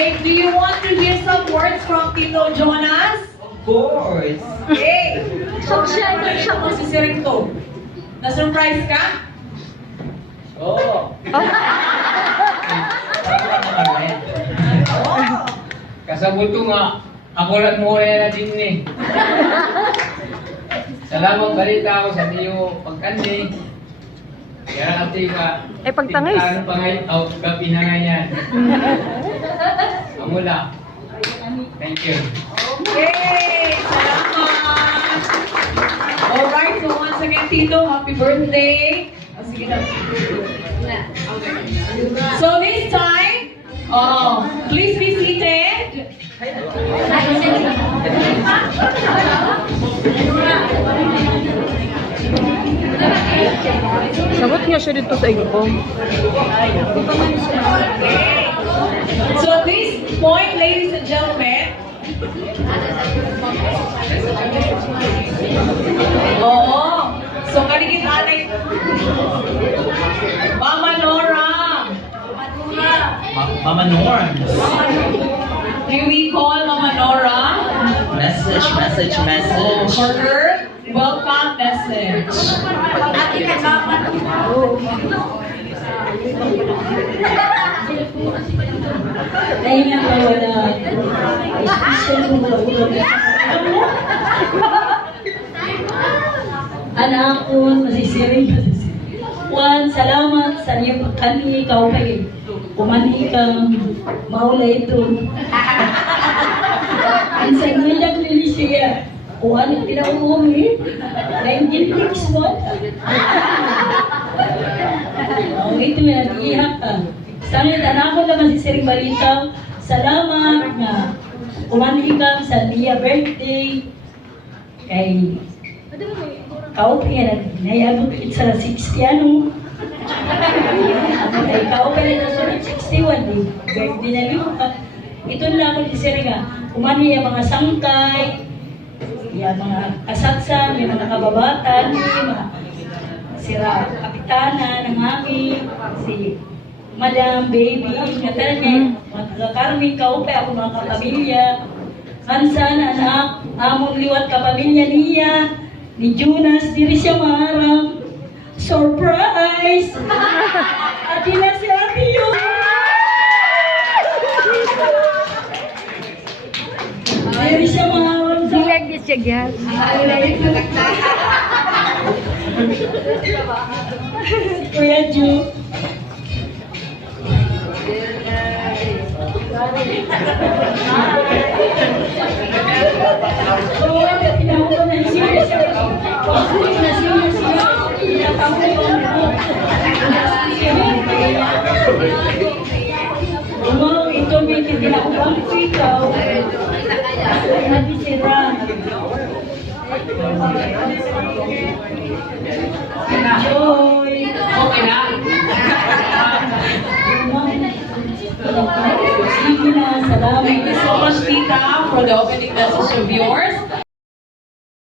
Okay, do you want to hear some words from Tito Jonas? Of course. Okay. Shock mo si Sir to. Na-surprise ka? Oo. Tama naman eh. Kasabot ko nga, ako lang muna na din eh. Salamat balita ako sa iyo pagkandi. Kaya ati ka. Eh, pagtangis. Ano pa ngayon? Out ka pinangayan. Amula. Thank you. Okay! Salamat! Alright, so once again, Tito, happy birthday! Oh, sige na. So this time, please be seated. Sagot niya siya dito sa igpong. So at this point, ladies and gentlemen, oo, so kaligit anay, Mama Nora, Mama Norms. can we call Mama Nora? Message. For her, welcome message. Dahil nga pa wala, special mo ba ulo? Anak ko, masisiring. Juan, salamat sa iyong pagkani, ikaw kay kumani kang maulay ito. Ang sa ngayon nili siya, Juan, pinauumi, 19 mo. Ito yan, iyak ka. Sa ngayon, anak ko naman si Siring Balita, salamat na kumani ka sa niya birthday kay kaupi na nayabot it sa 60 ano. Kay kaupi na sa 61 eh. Birthday na liyo ka. Ito na ako si Siring kumani yung mga sangkay, yung mga kasatsan, yung mga kababatan, yung mga sira kapitana ng amin, si Madam, Baby, nga tanan mga taga-Carmen, kaupe ako mga kapamilya. Kansan, anak, among liwat kapamilya niya, ni Jonas, diri siya maharap. Surprise! Ati na si Ate yun! Diri siya maharap sa... Dilag niya siya, gas. Kuya Ju. Ito may tinakubang ko ikaw. Happy Sira. Joy. Okay na? Sige na, salamat. Thank you so much, Tita, for the opening message of yours.